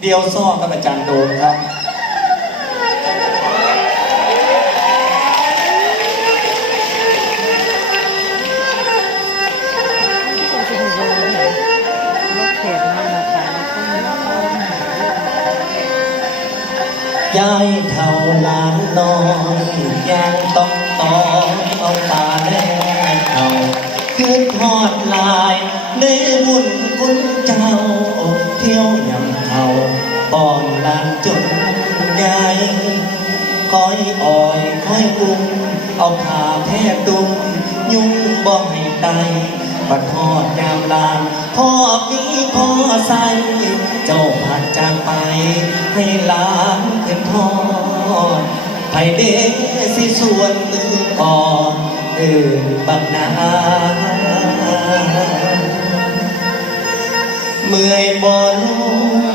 เดียวซ่อกับอาจารย์โดมครับ ยายเท่าหลานน้อยยังต้องตองเอาตาแน่เขาคืนทอดลายในบุญคุณเจ้า ลานจนใหญ่คอยอ่อยคอยอุ้มเอาขาแทบดุมยุ่งบ่ให้ไตบัดทอดยามลานพอนี้พอใสเจ้าผ่านจากไป ให้หลานเห็นทอดไผเด้สิส่วนมืออ่อนเออบักนาเมื่อยบ่ลู